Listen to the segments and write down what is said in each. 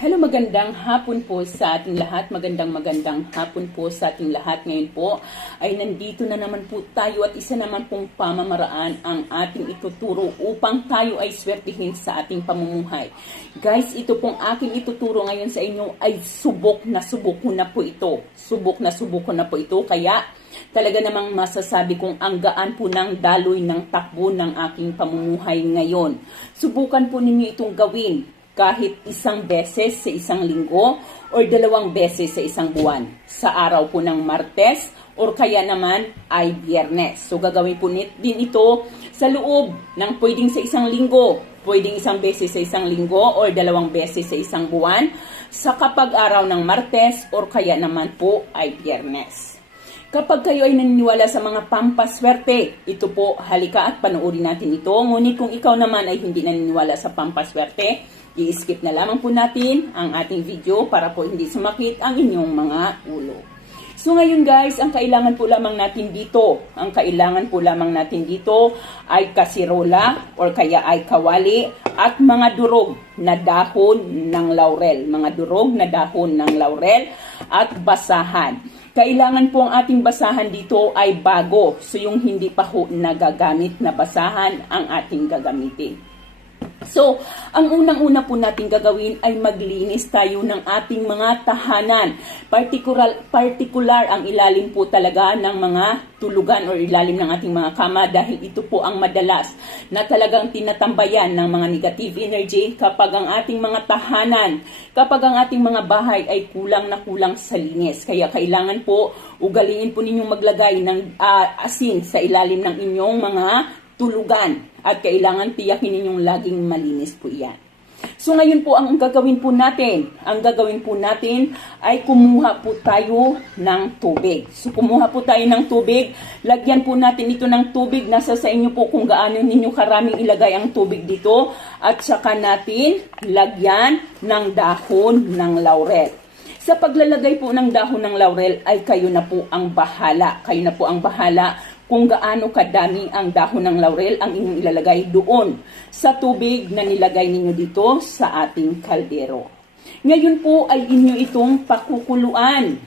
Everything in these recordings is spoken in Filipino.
Hello, magandang hapon po sa ating lahat. Magandang magandang hapon po sa ating lahat. Ngayon po ay nandito na naman po tayo at isa naman pong pamamaraan ang ating ituturo upang tayo ay swertihin sa ating pamumuhay. Guys, ito pong aking ituturo ngayon sa inyo ay subok na subok ko na po ito. Subok na subok ko na po ito. Kaya talaga namang masasabi kong ang gaan po ng daloy ng takbo ng aking pamumuhay ngayon. Subukan po ninyo itong gawin kahit isang beses sa isang linggo or dalawang beses sa isang buwan sa araw po ng Martes or kaya naman ay Biyernes. So gagawin po din ito sa loob ng pwedeng sa isang linggo, pwedeng isang beses sa isang linggo or dalawang beses sa isang buwan sa kapag araw ng Martes or kaya naman po ay Biyernes. Kapag kayo ay naniniwala sa mga pampaswerte, ito po halika at panoorin natin ito. Ngunit kung ikaw naman ay hindi naniniwala sa pampaswerte, i-skip na lamang po natin ang ating video para po hindi sumakit ang inyong mga ulo. So ngayon guys, ang kailangan po lamang natin dito, ang kailangan po lamang natin dito ay kasirola or kaya ay kawali at mga durog na dahon ng laurel. Mga durog na dahon ng laurel at basahan. Kailangan po ang ating basahan dito ay bago. So yung hindi pa ho nagagamit na basahan ang ating gagamitin. So, ang unang-una po natin gagawin ay maglinis tayo ng ating mga tahanan. Particular, particular ang ilalim po talaga ng mga tulugan o ilalim ng ating mga kama dahil ito po ang madalas na talagang tinatambayan ng mga negative energy kapag ang ating mga tahanan, kapag ang ating mga bahay ay kulang na kulang sa linis. Kaya kailangan po ugaliin po ninyong maglagay ng uh, asin sa ilalim ng inyong mga tulugan at kailangan tiyakin ninyong laging malinis po yan. So ngayon po ang gagawin po natin, ang gagawin po natin ay kumuha po tayo ng tubig. So kumuha po tayo ng tubig, lagyan po natin ito ng tubig, nasa sa inyo po kung gaano ninyo karaming ilagay ang tubig dito at saka natin lagyan ng dahon ng laurel. Sa paglalagay po ng dahon ng laurel ay kayo na po ang bahala. Kayo na po ang bahala kung gaano kadami ang dahon ng laurel ang inyong ilalagay doon sa tubig na nilagay ninyo dito sa ating kaldero. Ngayon po ay inyo itong pakukuluan.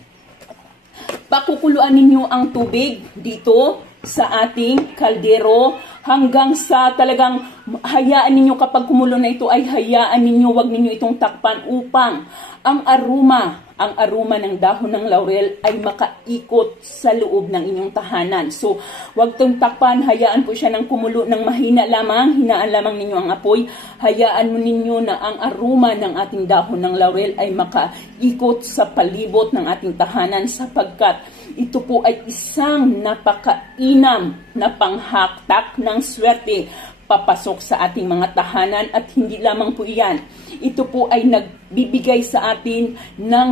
Pakukuluan ninyo ang tubig dito sa ating kaldero hanggang sa talagang hayaan ninyo kapag kumulo na ito ay hayaan ninyo, wag ninyo itong takpan upang ang aroma ang aroma ng dahon ng laurel ay makaikot sa loob ng inyong tahanan. So, wag tong takpan, hayaan po siya ng kumulo ng mahina lamang, hinaan lamang ninyo ang apoy, hayaan mo ninyo na ang aroma ng ating dahon ng laurel ay makaikot sa palibot ng ating tahanan sapagkat ito po ay isang napakainam na panghaktak ng swerte papasok sa ating mga tahanan at hindi lamang po iyan. Ito po ay nagbibigay sa atin ng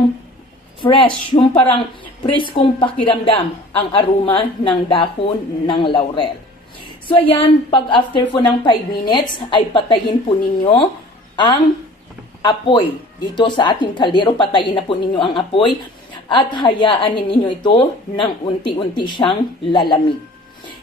fresh, yung parang preskong pakiramdam ang aroma ng dahon ng laurel. So ayan, pag after po ng 5 minutes ay patayin po ninyo ang apoy. Dito sa ating kaldero, patayin na po ninyo ang apoy at hayaan ninyo ito ng unti-unti siyang lalamig.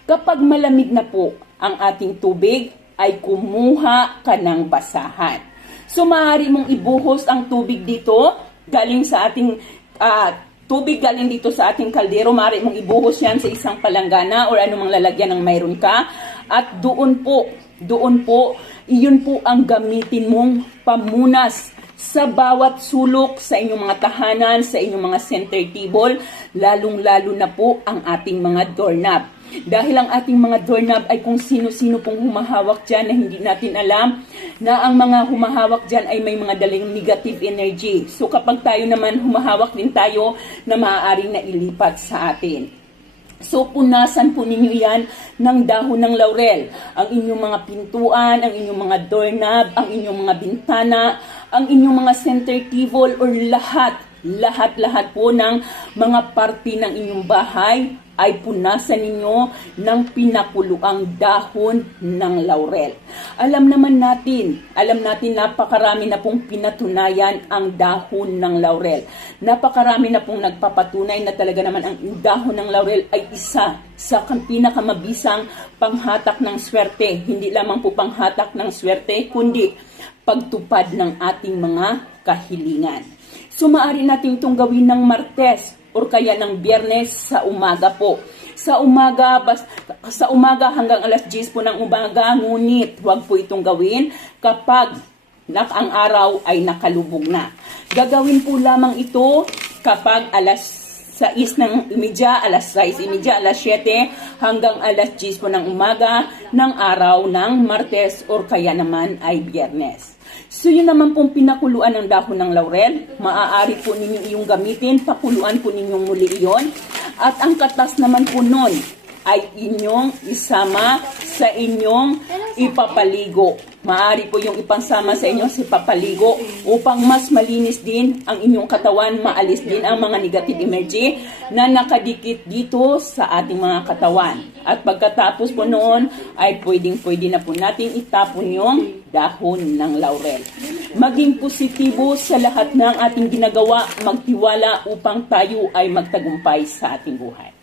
Kapag malamig na po ang ating tubig, ay kumuha ka ng basahan. So, maaari mong ibuhos ang tubig dito, galing sa ating uh, tubig galing dito sa ating kaldero, maaari mong ibuhos yan sa isang palanggana or anumang lalagyan ng mayroon ka. At doon po, doon po, iyon po ang gamitin mong pamunas sa bawat sulok sa inyong mga tahanan, sa inyong mga center table, lalong-lalo na po ang ating mga doorknob. Dahil ang ating mga doorknob ay kung sino-sino pong humahawak dyan na hindi natin alam na ang mga humahawak dyan ay may mga daling negative energy. So kapag tayo naman humahawak din tayo na maaaring nailipat sa atin. So, punasan po ninyo yan ng dahon ng laurel. Ang inyong mga pintuan, ang inyong mga doorknob, ang inyong mga bintana, ang inyong mga center table or lahat, lahat-lahat po ng mga parte ng inyong bahay ay punasan ninyo ng pinakuluang dahon ng laurel. Alam naman natin, alam natin napakarami na pong pinatunayan ang dahon ng laurel. Napakarami na pong nagpapatunay na talaga naman ang dahon ng laurel ay isa sa pinakamabisang panghatak ng swerte. Hindi lamang po panghatak ng swerte, kundi pagtupad ng ating mga kahilingan. So maaari natin itong gawin ng Martes or kaya ng Biyernes sa umaga po. Sa umaga, bas, sa umaga hanggang alas 10 po ng umaga, ngunit huwag po itong gawin kapag nak ang araw ay nakalubog na. Gagawin po lamang ito kapag alas 6 ng imidya, alas 6 imidya, alas 7 hanggang alas 10 po ng umaga ng araw ng Martes or kaya naman ay Biyernes. So yun naman pong pinakuluan ng dahon ng laurel, maaari po ninyo iyong gamitin, pakuluan po ninyong muli iyon. At ang katas naman po nun ay inyong isama sa inyong ipapaligo. Maaari po yung ipansama sa inyong sa ipapaligo upang mas malinis din ang inyong katawan, maalis din ang mga negative energy na nakadikit dito sa ating mga katawan. At pagkatapos po noon ay pwedeng pwede na po natin itapon yung dahon ng laurel. Maging positibo sa lahat ng ating ginagawa, magtiwala upang tayo ay magtagumpay sa ating buhay.